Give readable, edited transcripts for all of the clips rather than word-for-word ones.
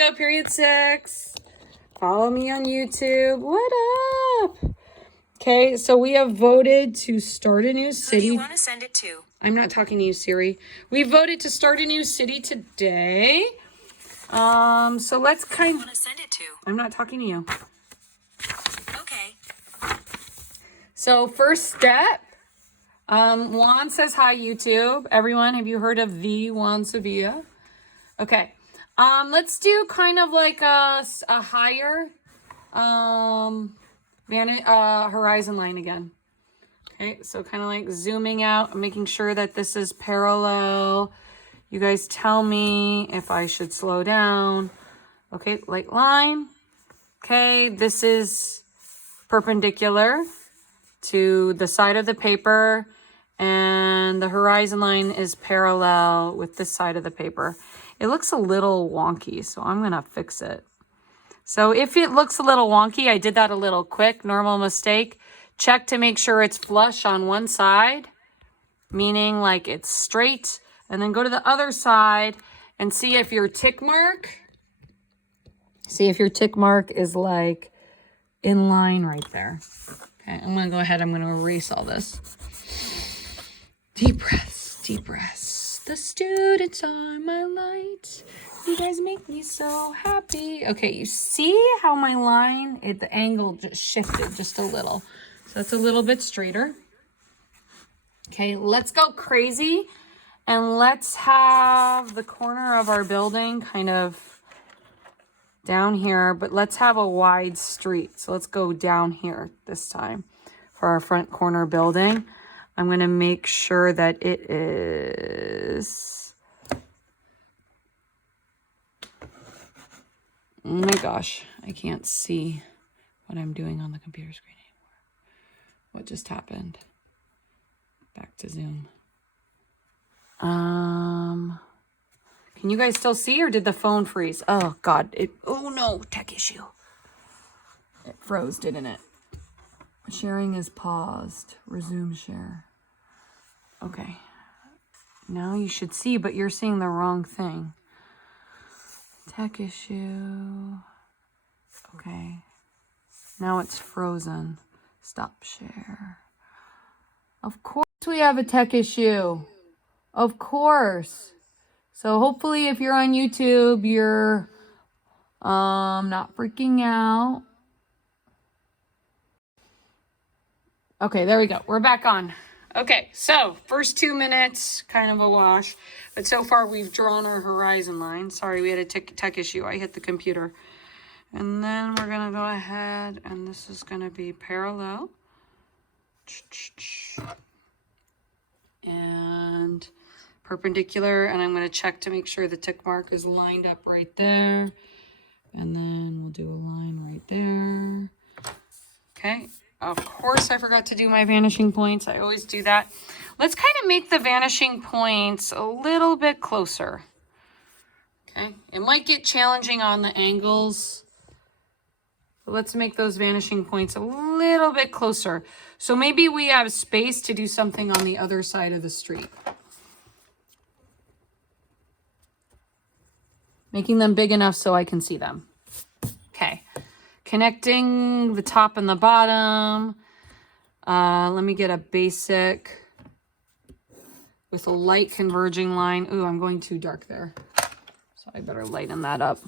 go, period 6. Follow me on YouTube. What up? Okay, so we have voted to start a new city. Who do you want to send it to? I'm not talking to you, Siri. We voted to start a new city today. So let's Who do you want to send it to? I'm not talking to you. Okay. So first step, Juan says hi, YouTube. Everyone, have you heard of the Juan Sevilla? Okay. Let's do kind of like a higher horizon line again. Okay, so kind of like zooming out, making sure that this is parallel. You guys tell me if I should slow down. Okay, light line. Okay, this is perpendicular to the side of the paper, and the horizon line is parallel with this side of the paper. It looks a little wonky, so I'm gonna fix it. So if it looks a little wonky, I did that a little quick, normal mistake. Check to make sure it's flush on one side, meaning like it's straight, and then go to the other side and see if your tick mark is like in line right there. Okay, I'm gonna go ahead, I'm gonna erase all this. Deep breaths, deep breaths. The students are my light. You guys make me so happy. Okay, you see how my line, the angle just shifted just a little. So that's a little bit straighter. Okay, let's go crazy and let's have the corner of our building kind of down here, but let's have a wide street. So let's go down here this time for our front corner building. I'm going to make sure that it is... Oh my gosh, I can't see what I'm doing on the computer screen anymore. What just happened? Back to Zoom. Can you guys still see, or did the phone freeze? Oh God, oh no, tech issue. It froze, didn't it? Sharing is paused. Resume share. Okay. Now you should see, but you're seeing the wrong thing. Tech issue. Okay. Now it's frozen. Stop share. Of course we have a tech issue. Of course. So hopefully if you're on YouTube, you're not freaking out. Okay, there we go. We're back on. Okay, so first 2 minutes, kind of a wash. But so far we've drawn our horizon line. Sorry, we had a tech issue. I hit the computer. And then we're going to go ahead, and this is going to be parallel. And perpendicular. And I'm going to check to make sure the tick mark is lined up right there. And then we'll do a line right there. Okay. Of course, I forgot to do my vanishing points. I always do that. Let's kind of make the vanishing points a little bit closer. Okay. It might get challenging on the angles. But let's make those vanishing points a little bit closer. So maybe we have space to do something on the other side of the street. Making them big enough so I can see them. Okay. Connecting the top and the bottom. Let me get a basic with a light converging line. Ooh, I'm going too dark there. So I better lighten that up.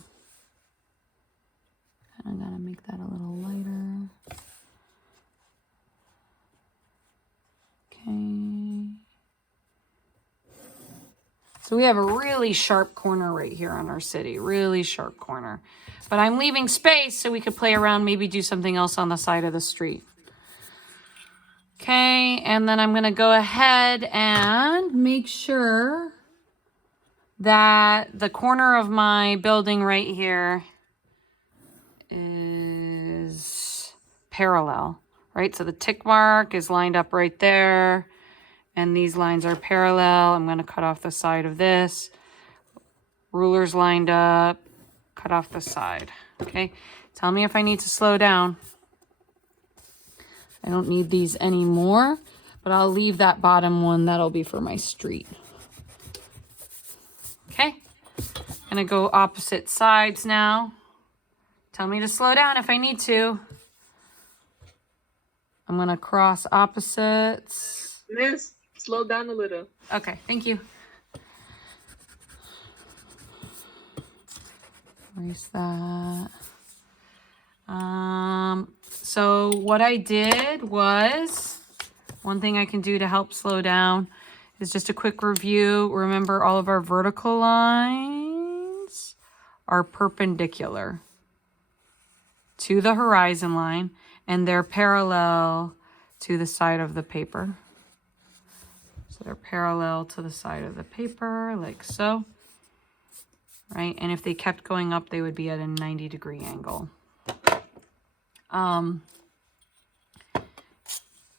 I gotta make that a little lighter. Okay. So we have a really sharp corner right here on our city. Really sharp corner. But I'm leaving space so we could play around, maybe do something else on the side of the street. Okay, and then I'm going to go ahead and make sure that the corner of my building right here is parallel, right? So the tick mark is lined up right there, and these lines are parallel. I'm going to cut off the side of this. Ruler's lined up. Cut off the side. Okay, tell me if I need to slow down. I don't need these anymore, but I'll leave that bottom one. That'll be for my street. Okay, Gonna go opposite sides now. Tell me to slow down if I need to. I'm gonna cross opposites. Miss, slow down a little. Okay, thank you. Erase that. So what I did was, one thing I can do to help slow down is just a quick review. Remember, all of our vertical lines are perpendicular to the horizon line, and they're parallel to the side of the paper. So they're parallel to the side of the paper, like so. Right? And if they kept going up, they would be at a 90-degree angle.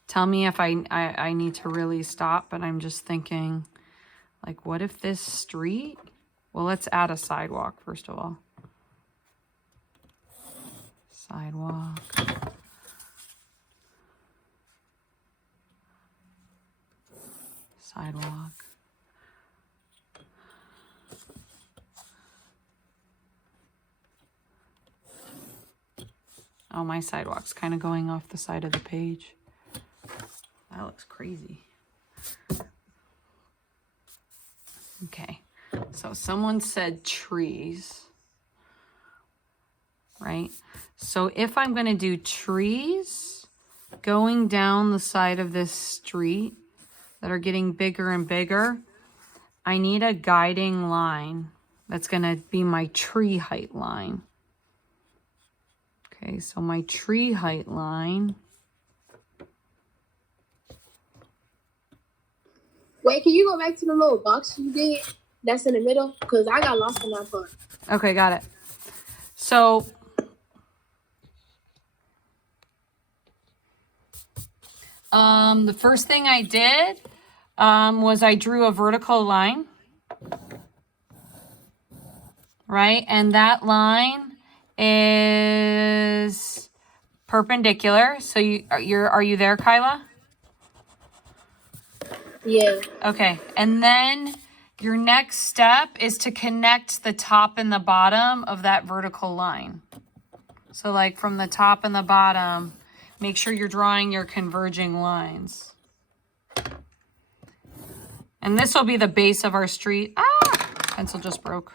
Tell me if I need to really stop, but I'm just thinking, like, what if this street? Well, let's add a sidewalk, first of all. Sidewalk. Sidewalk. Oh, my sidewalk's kind of going off the side of the page. That looks crazy. Okay, so someone said trees, right? So if I'm going to do trees going down the side of this street that are getting bigger and bigger, I need a guiding line that's going to be my tree height line. Okay, so my tree height line. Wait, can you go back to the little box you did that's in the middle? Because I got lost in that part. Okay, got it. So the first thing I did was I drew a vertical line, right? And that line is perpendicular. So are you there, Kyla? Yeah. Okay, and then your next step is to connect the top and the bottom of that vertical line. So like from the top and the bottom, make sure you're drawing your converging lines. And this will be the base of our street. Ah, pencil just broke.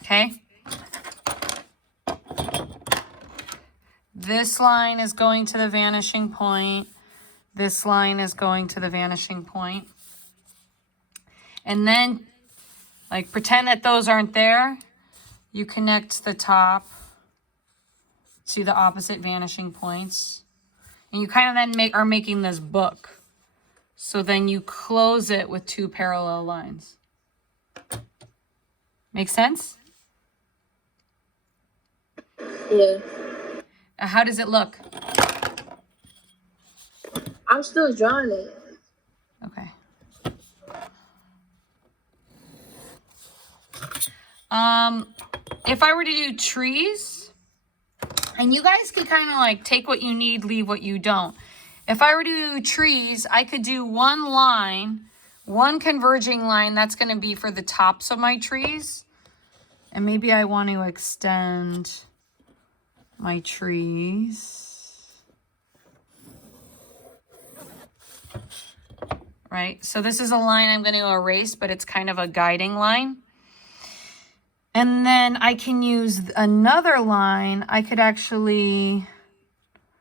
Okay. This line is going to the vanishing point. This line is going to the vanishing point. And then, like, pretend that those aren't there. You connect the top to the opposite vanishing points. And you kind of then are making this book. So then you close it with two parallel lines. Make sense? Yeah. How does it look? I'm still drawing it. Okay. If I were to do trees, and you guys can kind of like take what you need, leave what you don't. If I were to do trees, I could do one line, one converging line that's going to be for the tops of my trees. And maybe I want to extend my trees. Right? So this is a line I'm going to erase, but it's kind of a guiding line. And then I can use another line. I could actually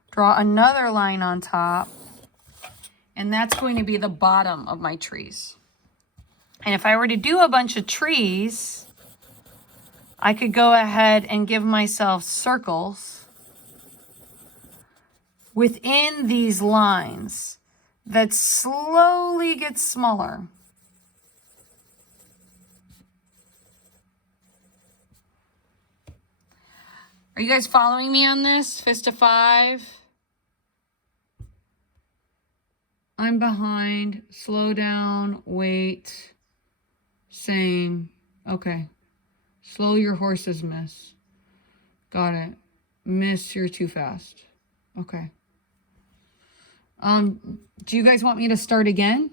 draw another line on top. And that's going to be the bottom of my trees. And if I were to do a bunch of trees, I could go ahead and give myself circles within these lines that slowly get smaller. Are you guys following me on this? Fist of 5. I'm behind. Slow down. Wait. Same. Okay. Slow your horses, miss. Got it. Miss, you're too fast. Okay. Do you guys want me to start again?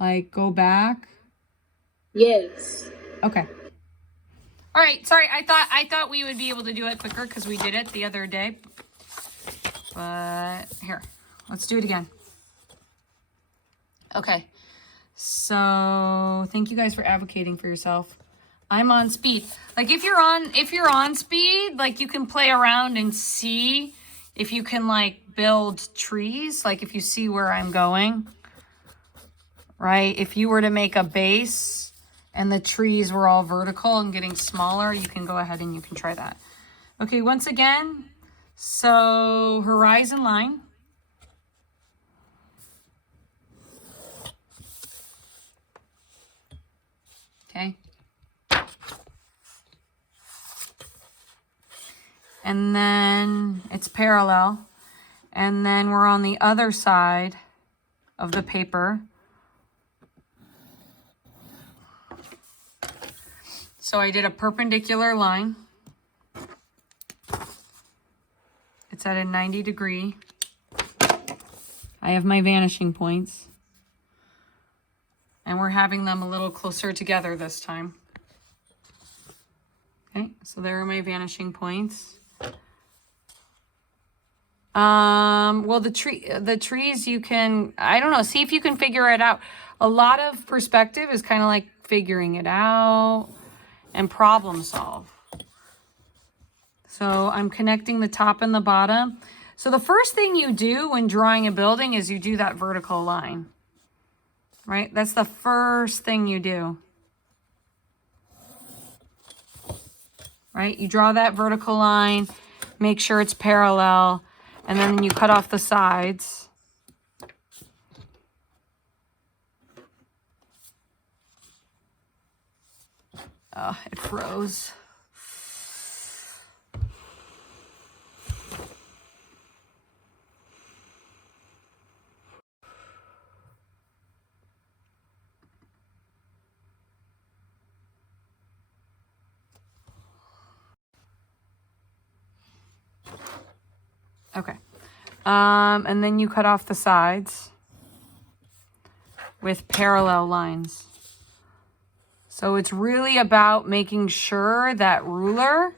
Like go back. Yes. Okay. All right. Sorry. I thought we would be able to do it quicker because we did it the other day. But here, let's do it again. Okay. So thank you guys for advocating for yourself. I'm on speed. Like if you're on speed, like you can play around and see if you can like build trees. Like if you see where I'm going, right? If you were to make a base and the trees were all vertical and getting smaller, you can go ahead and you can try that. Okay, once again, so horizon line. Okay. And then it's parallel. And then we're on the other side of the paper. So I did a perpendicular line. It's at a 90 degree. I have my vanishing points. And we're having them a little closer together this time. Okay, so there are my vanishing points. Well, the trees you can, I don't know, see if you can figure it out. A lot of perspective is kind of like figuring it out and problem solve. So I'm connecting the top and the bottom. So the first thing you do when drawing a building is you do that vertical line, right? That's the first thing you do, right? You draw that vertical line, make sure it's parallel, and then you cut off the sides. Oh, it froze. Okay. And then you cut off the sides with parallel lines. So it's really about making sure that ruler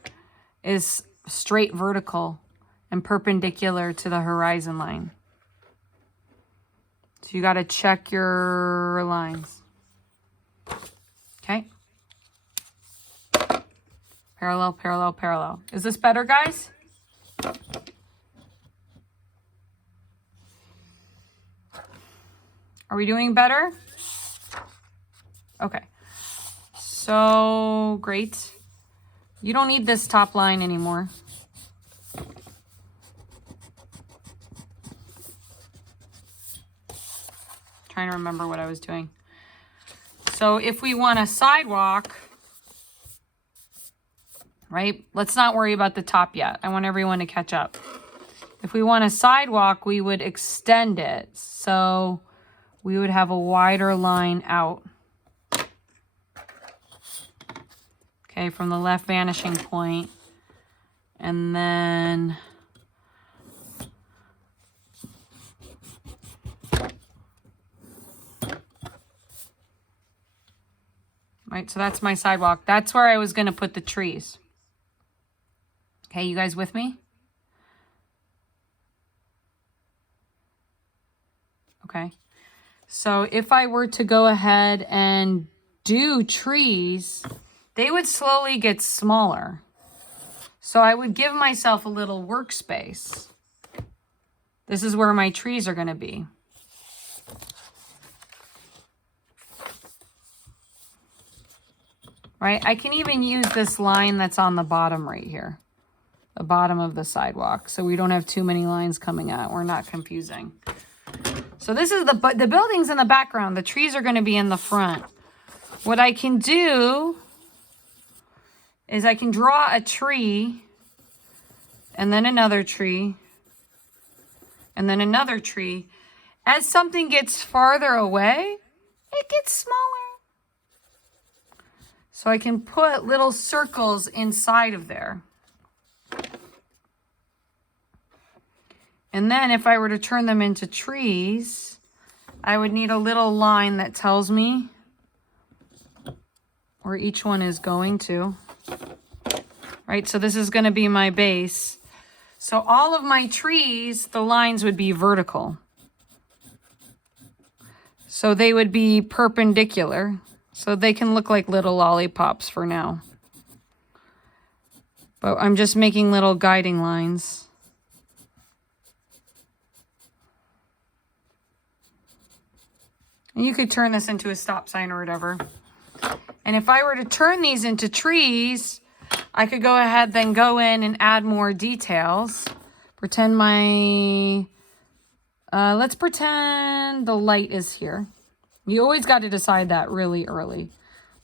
is straight vertical and perpendicular to the horizon line. So you got to check your lines. Okay. Parallel, parallel, parallel. Is this better, guys? Are we doing better? Okay. So great. You don't need this top line anymore. Trying to remember what I was doing. So if we want a sidewalk, right? Let's not worry about the top yet. I want everyone to catch up. If we want a sidewalk, we would extend it. So we would have a wider line out. Okay, from the left vanishing point. And then right, so that's my sidewalk. That's where I was going to put the trees. Okay, you guys with me? Okay. So if I were to go ahead and do trees, they would slowly get smaller. So I would give myself a little workspace. This is where my trees are going to be. Right? I can even use this line that's on the bottom right here. The bottom of the sidewalk. So we don't have too many lines coming out. We're not confusing. So this is the building's in the background. The trees are going to be in the front. What I can do is I can draw a tree and then another tree and then another tree. As something gets farther away, it gets smaller. So I can put little circles inside of there. And then if I were to turn them into trees, I would need a little line that tells me where each one is going to. Right, so this is going to be my base. So all of my trees, the lines would be vertical. So they would be perpendicular. So they can look like little lollipops for now. But I'm just making little guiding lines. And you could turn this into a stop sign or whatever. And if I were to turn these into trees, I could go ahead then go in and add more details. Pretend my, let's pretend the light is here. You always got to decide that really early.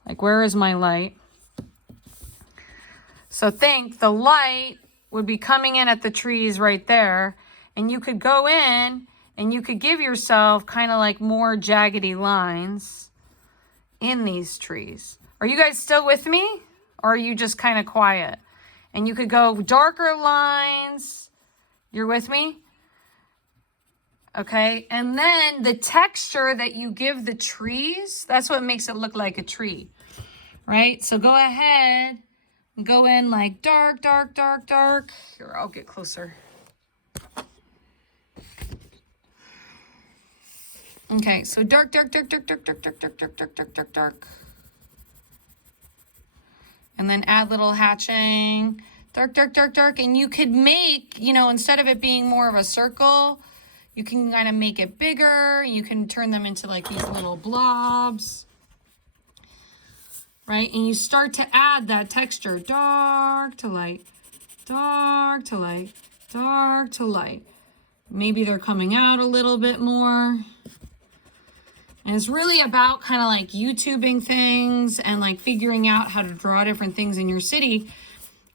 Like, where is my light? So think the light would be coming in at the trees right there. And you could go in and you could give yourself kind of like more jaggedy lines in these trees. Are you guys still with me? Or are you just kind of quiet? And you could go darker lines. You're with me? Okay. And then the texture that you give the trees, that's what makes it look like a tree. Right? So go ahead and go in like dark, dark, dark, dark. Here, I'll get closer. Okay, so dark, dark, dark, dark, dark, dark, dark, dark, dark, dark, dark, dark, dark. And then add little hatching. Dark, dark, dark, dark. And you could make, you know, instead of it being more of a circle, you can kind of make it bigger. You can turn them into like these little blobs. Right? And you start to add that texture. Dark to light. Dark to light. Dark to light. Maybe they're coming out a little bit more. And it's really about kind of like YouTubing things and like figuring out how to draw different things in your city,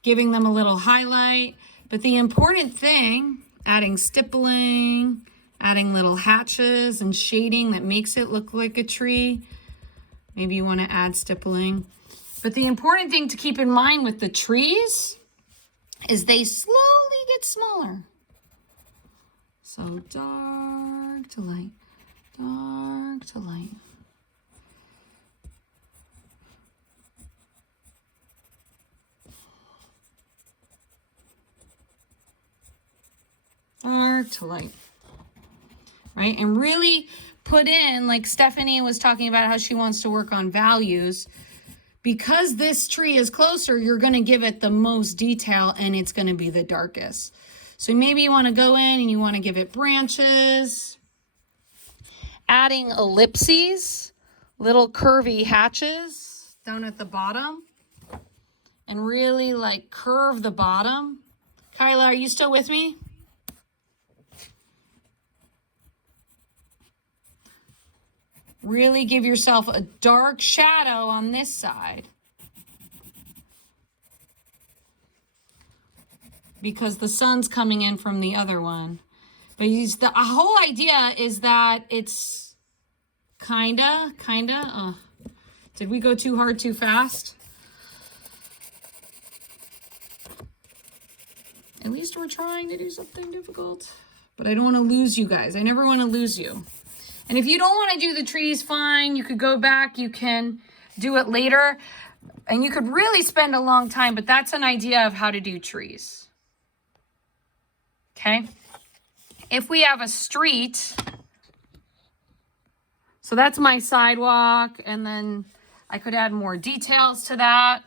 giving them a little highlight. But the important thing, adding stippling, adding little hatches and shading that makes it look like a tree. Maybe you want to add stippling. But the important thing to keep in mind with the trees is they slowly get smaller. So dark to light. Dark to light. Dark to light. Right? And really put in, like Stephanie was talking about how she wants to work on values. Because this tree is closer, you're going to give it the most detail and it's going to be the darkest. So maybe you want to go in and you want to give it branches. Adding ellipses, little curvy hatches down at the bottom, and really like curve the bottom. Kyla, are you still with me? Really give yourself a dark shadow on this side. Because the sun's coming in from the other one. But the whole idea is that it's kinda. Did we go too hard too fast? At least we're trying to do something difficult. But I don't want to lose you guys. I never want to lose you. And if you don't want to do the trees, fine. You could go back. You can do it later. And you could really spend a long time. But that's an idea of how to do trees. Okay? If we have a street, so that's my sidewalk, and then I could add more details to that.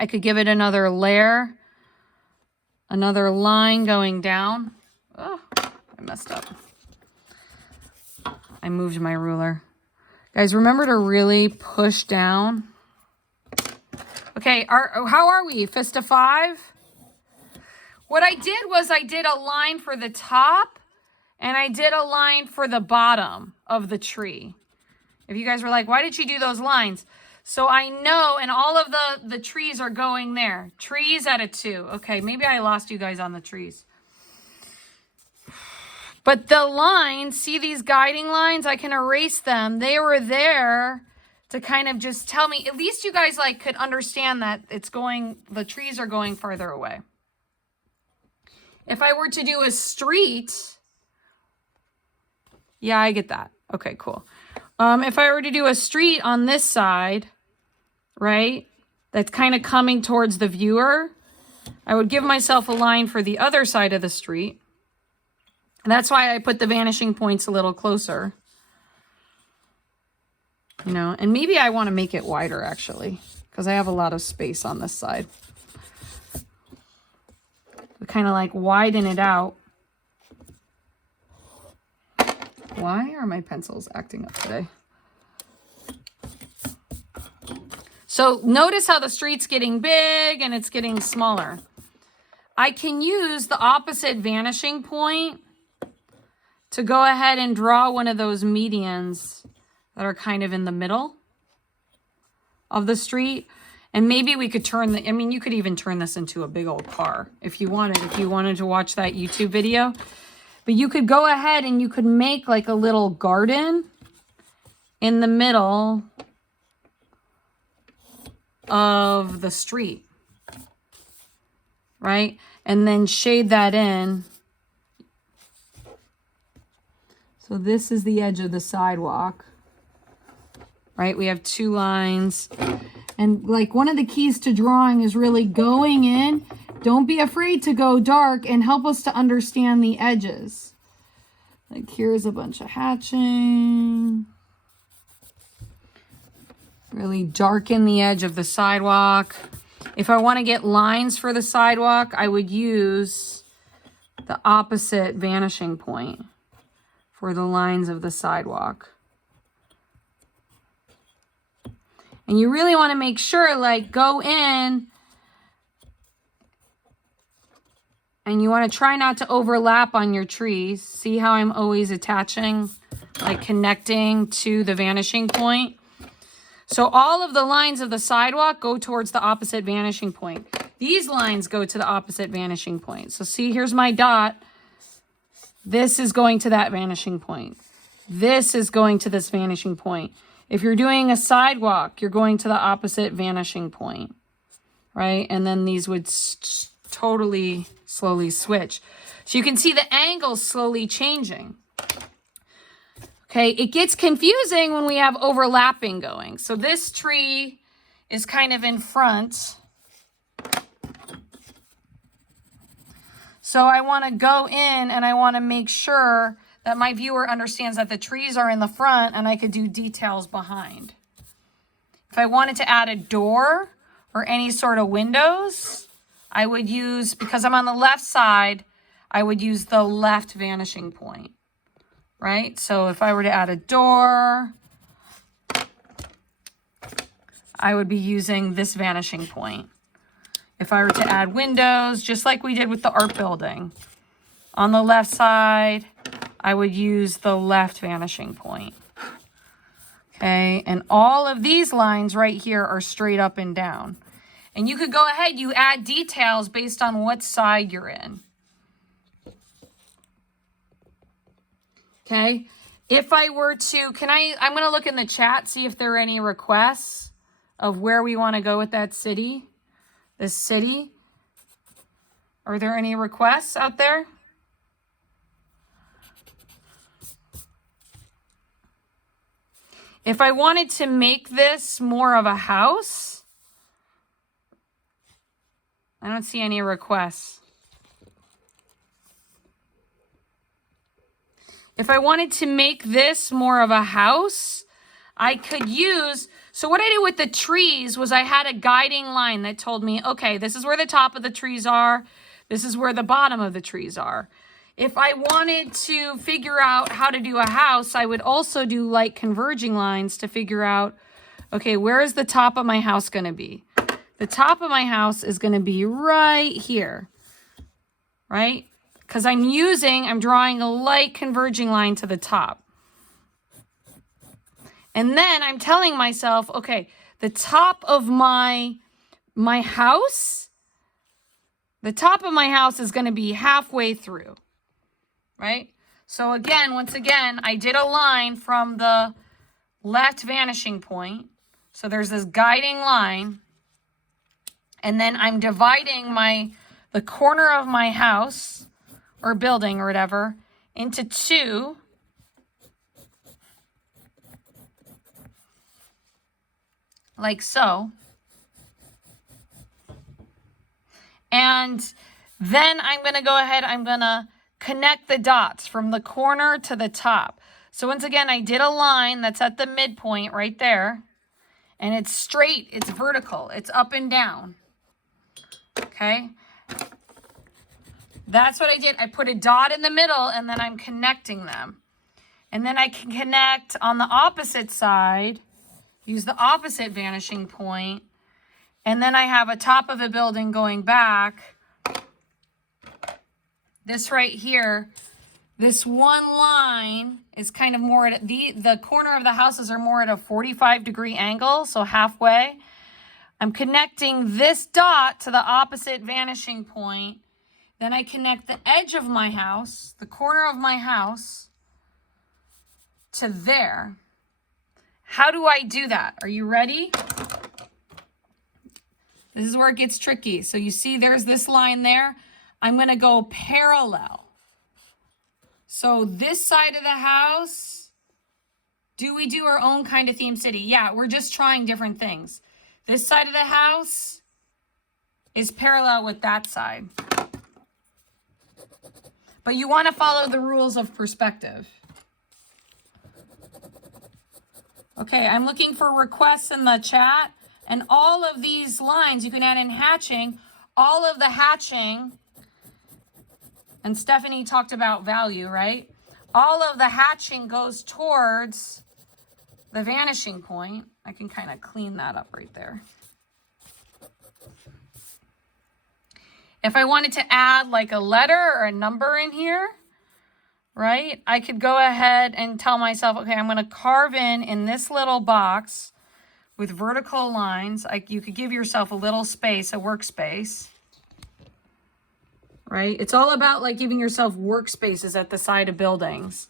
I could give it another layer, another line going down. Oh, I messed up. I moved my ruler. Guys, remember to really push down. Okay, how are we? Fist of 5? What I did was I did a line for the top and I did a line for the bottom of the tree. If you guys were like, why did she do those lines? So I know, and all of the trees are going there. Trees at a 2. Okay, maybe I lost you guys on the trees. But the lines, see these guiding lines? I can erase them. They were there to kind of just tell me, at least you guys like could understand that the trees are going farther away. If I were to do a street, Yeah, I get that. Okay, cool. If I were to do a street on this side, right, that's kind of coming towards the viewer, I would give myself a line for the other side of the street. And that's why I put the vanishing points a little closer. You know, and maybe I want to make it wider actually, because I have a lot of space on this side. Kind of like widen it out. Why are my pencils acting up today? So notice how the street's getting big and it's getting smaller. I can use the opposite vanishing point to go ahead and draw one of those medians that are kind of in the middle of the street. And maybe we could turn the, I mean, you could even turn this into a big old car if you wanted to watch that YouTube video. But you could go ahead and you could make like a little garden in the middle of the street, right? And then shade that in. So this is the edge of the sidewalk, right? We have two lines. And like one of the keys to drawing is really going in. Don't be afraid to go dark and help us to understand the edges. Like here's a bunch of hatching. Really darken the edge of the sidewalk. If I want to get lines for the sidewalk, I would use the opposite vanishing point for the lines of the sidewalk. And you really want to make sure, like, go in and you want to try not to overlap on your trees. See how I'm always attaching, like connecting to the vanishing point? So all of the lines of the sidewalk go towards the opposite vanishing point. These lines go to the opposite vanishing point. So see, here's my dot. This is going to that vanishing point. This is going to this vanishing point. If you're doing a sidewalk, you're going to the opposite vanishing point, right? And then these would totally slowly switch. So you can see the angles slowly changing. Okay, it gets confusing when we have overlapping going. So this tree is kind of in front. So I want to go in and I want to make sure that my viewer understands that the trees are in the front and I could do details behind. If I wanted to add a door or any sort of windows, I would use, because I'm on the left side, I would use the left vanishing point, right? So if I were to add a door, I would be using this vanishing point. If I were to add windows, just like we did with the art building, on the left side, I would use the left vanishing point. Okay, and all of these lines right here are straight up and down. And you could go ahead, you add details based on what side you're in. Okay, if I were to, I'm going to look in the chat, see if there are any requests of where we want to go with that city, this city. Are there any requests out there? If I wanted to make this more of a house, I don't see any requests. If I wanted to make this more of a house, I could use, so what I did with the trees was I had a guiding line that told me, okay, this is where the top of the trees are. This is where the bottom of the trees are. If I wanted to figure out how to do a house, I would also do light converging lines to figure out, okay, where is the top of my house going to be? The top of my house is going to be right here, right? Because I'm drawing a light converging line to the top. And then I'm telling myself, okay, the top of my house, the top of my house is going to be halfway through. Right? So again, once again, I did a line from the left vanishing point. So there's this guiding line. And then I'm dividing the corner of my house or building or whatever into two. like so. And then I'm going to go ahead, I'm going to connect the dots from the corner to the top. So once again, I did a line that's at the midpoint right there. And it's straight, it's vertical, it's up and down. Okay? That's what I did. I put a dot in the middle and then I'm connecting them. And then I can connect on the opposite side, use the opposite vanishing point. And then I have a top of a building going back. This right here, this one line is kind of more at the corner of the houses are more at a 45-degree angle, so halfway. I'm connecting this dot to the opposite vanishing point. Then I connect the edge of my house, the corner of my house, to there. How do I do that? Are you ready? This is where it gets tricky. So you see there's this line there. I'm going to go parallel. So this side of the house, do we do our own kind of theme city? Yeah, we're just trying different things. This side of the house is parallel with that side. But you want to follow the rules of perspective. Okay, I'm looking for requests in the chat. And all of these lines you can add in hatching. All of the hatching, and Stephanie talked about value, right? All of the hatching goes towards the vanishing point. I can kind of clean that up right there. If I wanted to add like a letter or a number in here, right? I could go ahead and tell myself, okay, I'm going to carve in this little box with vertical lines. You could give yourself a little space, a workspace, right? It's all about like giving yourself workspaces at the side of buildings.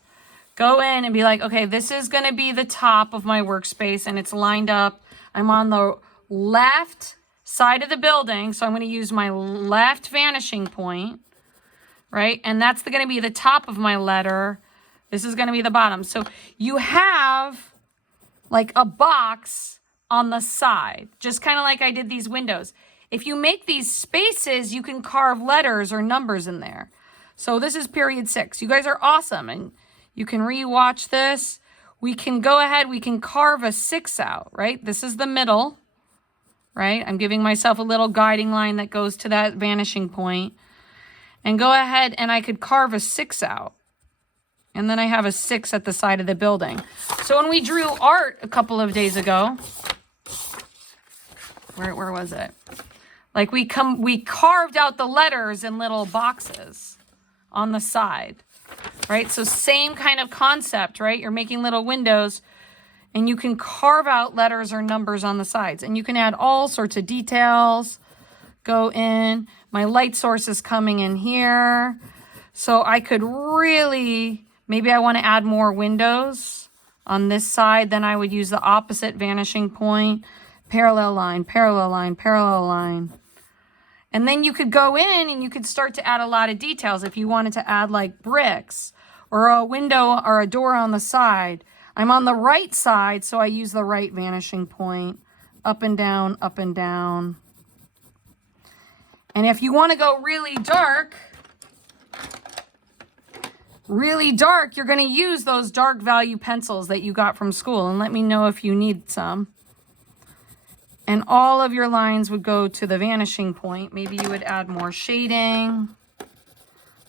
Go in and be like, okay, this is going to be the top of my workspace and it's lined up. I'm on the left side of the building, so I'm going to use my left vanishing point, right? And that's going to be the top of my letter. This is going to be the bottom. So you have like a box on the side, just kind of like I did these windows. If you make these spaces, you can carve letters or numbers in there. So this is period 6. You guys are awesome, and you can re-watch this. We can go ahead, we can carve a 6 out, right? This is the middle, right? I'm giving myself a little guiding line that goes to that vanishing point. And go ahead and I could carve a 6 out. And then I have a 6 at the side of the building. So when we drew art a couple of days ago, where was it? Like we carved out the letters in little boxes on the side, right? So same kind of concept, right? You're making little windows and you can carve out letters or numbers on the sides, and you can add all sorts of details. Go in, my light source is coming in here. So I could really, maybe I want to add more windows on this side. Then I would use the opposite vanishing point. Parallel line, parallel line, parallel line. And then you could go in and you could start to add a lot of details if you wanted to add like bricks or a window or a door on the side. I'm on the right side, so I use the right vanishing point. Up and down, up and down. And if you want to go really dark, you're going to use those dark value pencils that you got from school. And let me know if you need some. And all of your lines would go to the vanishing point. Maybe you would add more shading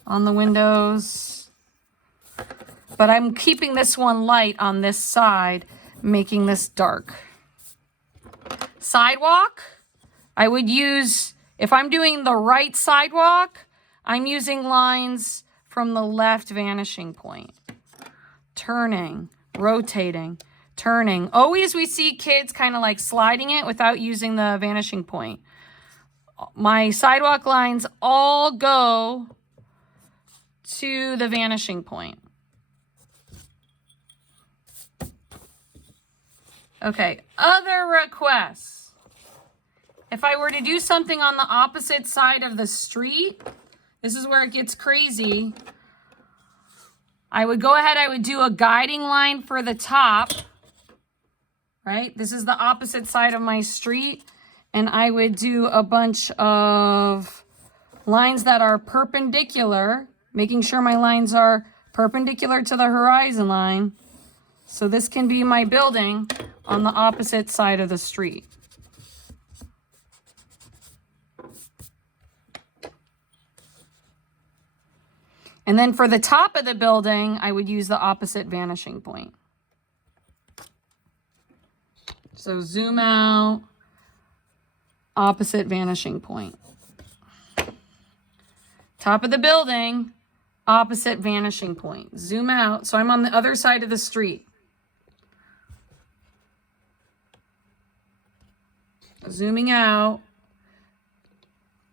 on the windows. But I'm keeping this one light on this side, making this dark. Sidewalk, I would use, if I'm doing the right sidewalk, I'm using lines from the left vanishing point. Turning, rotating. Turning. Always we see kids kind of like sliding it without using the vanishing point. My sidewalk lines all go to the vanishing point. Okay, other requests. If I were to do something on the opposite side of the street, this is where it gets crazy. I would go ahead, I would do a guiding line for the top. right? This is the opposite side of my street. And I would do a bunch of lines that are perpendicular, making sure my lines are perpendicular to the horizon line. So this can be my building on the opposite side of the street. And then for the top of the building, I would use the opposite vanishing point. So zoom out, opposite vanishing point. Top of the building, opposite vanishing point. Zoom out. So I'm on the other side of the street. Zooming out.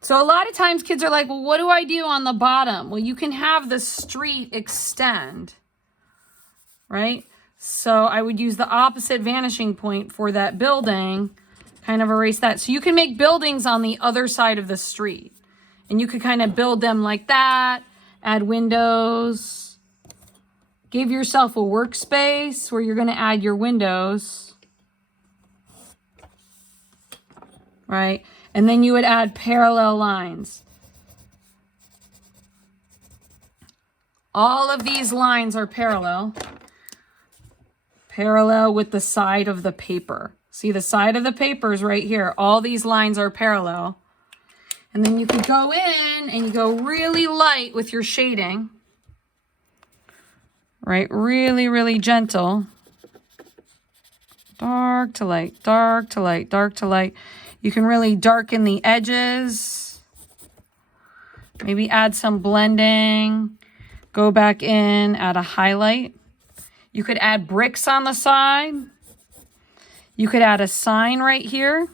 So a lot of times kids are like, well, what do I do on the bottom? Well, you can have the street extend, right? So I would use the opposite vanishing point for that building, kind of erase that. So you can make buildings on the other side of the street. And you could kind of build them like that, add windows. Give yourself a workspace where you're going to add your windows, right? And then you would add parallel lines. All of these lines are parallel with the side of the paper. See, the side of the paper is right here. All these lines are parallel. And then you could go in and you go really light with your shading, right? Really, really gentle. Dark to light, dark to light, dark to light. You can really darken the edges. Maybe add some blending. Go back in, add a highlight. You could add bricks on the side. You could add a sign right here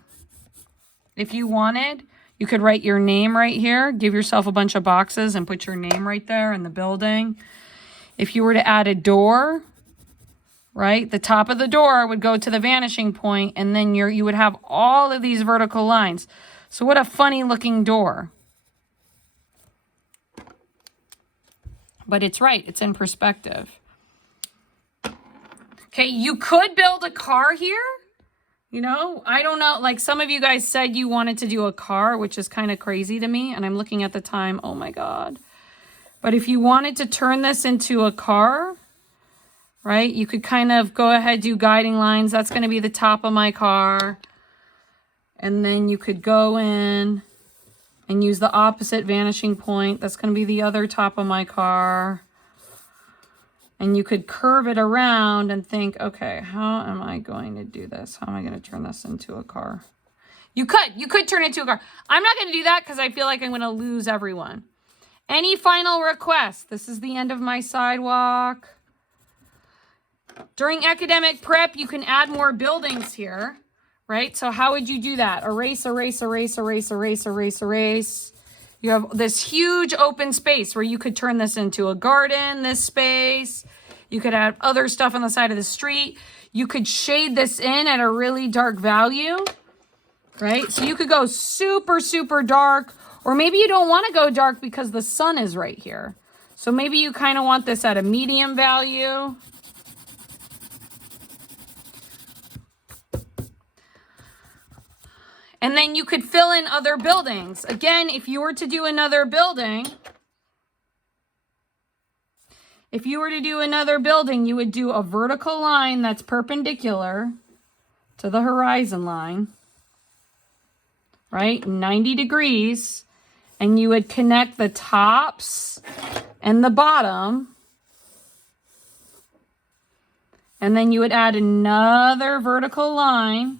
if you wanted. You could write your name right here. Give yourself a bunch of boxes and put your name right there in the building. If you were to add a door, right? The top of the door would go to the vanishing point, and then you would have all of these vertical lines. So what a funny looking door. But it's right. It's in perspective. Okay, you could build a car here. You know, I don't know. Like some of you guys said you wanted to do a car, which is kind of crazy to me. And I'm looking at the time. Oh my God. But if you wanted to turn this into a car, right, you could kind of go ahead, do guiding lines. That's going to be the top of my car. And then you could go in and use the opposite vanishing point. That's going to be the other top of my car. And you could curve it around and think, okay, how am I going to do this? How am I going to turn this into a car? You could turn it into a car. I'm not going to do that because I feel like I'm going to lose everyone. Any final requests? This is the end of my sidewalk. During academic prep, you can add more buildings here, right? So how would you do that? Erase, erase, erase, erase, erase, erase, erase. You have this huge open space where you could turn this into a garden, this space. You could add other stuff on the side of the street. You could shade this in at a really dark value, right? So you could go super, super dark, or maybe you don't want to go dark because the sun is right here. So maybe you kind of want this at a medium value. And then you could fill in other buildings. Again, if you were to do another building, you would do a vertical line that's perpendicular to the horizon line, right? 90 degrees. And you would connect the tops and the bottom. And then you would add another vertical line.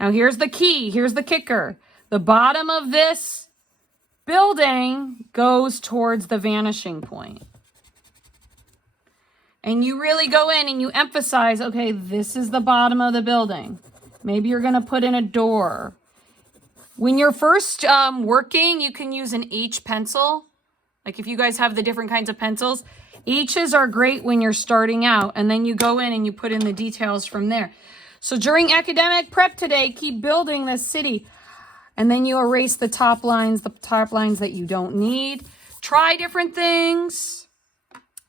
Now here's the key, here's the kicker. The bottom of this building goes towards the vanishing point. And you really go in and you emphasize, okay, this is the bottom of the building. Maybe you're gonna put in a door. When you're first working, you can use an H pencil. Like if you guys have the different kinds of pencils, H's are great when you're starting out, and then you go in and you put in the details from there. So during academic prep today, keep building this city. And then you erase the top lines that you don't need. Try different things.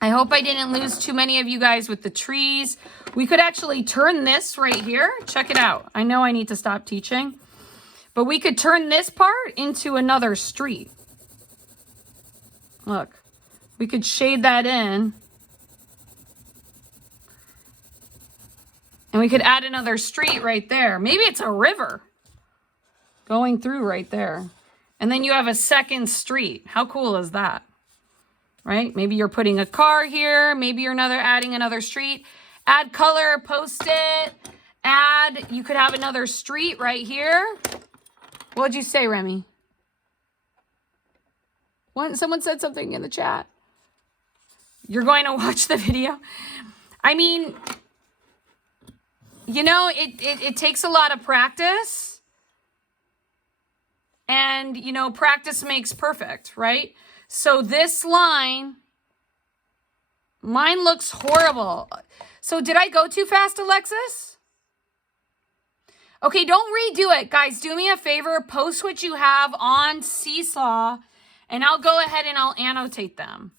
I hope I didn't lose too many of you guys with the trees. We could actually turn this right here. Check it out. I know I need to stop teaching, but we could turn this part into another street. Look, we could shade that in. And we could add another street right there. Maybe it's a river going through right there. And then you have a second street. How cool is that? Right? Maybe you're putting a car here. Maybe you're adding another street. Add color, post it. You could have another street right here. What'd you say, Remy? Someone said something in the chat. You're going to watch the video? I mean, you know, it takes a lot of practice. And, you know, practice makes perfect, right? So this line, mine looks horrible. So did I go too fast, Alexis? Okay, don't redo it. Guys, do me a favor. Post what you have on Seesaw, and I'll go ahead and I'll annotate them.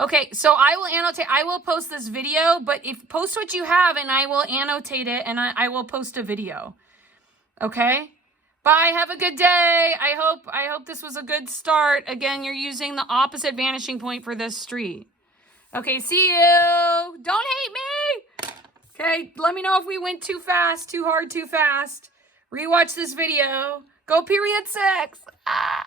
Okay, so I will annotate. I will post this video, but post what you have, and I will annotate it, and I will post a video. Okay? Bye. Have a good day. I hope this was a good start. Again, you're using the opposite vanishing point for this street. Okay, see you. Don't hate me. Okay, let me know if we went too fast, too hard, too fast. Rewatch this video. Go period 6. Ah.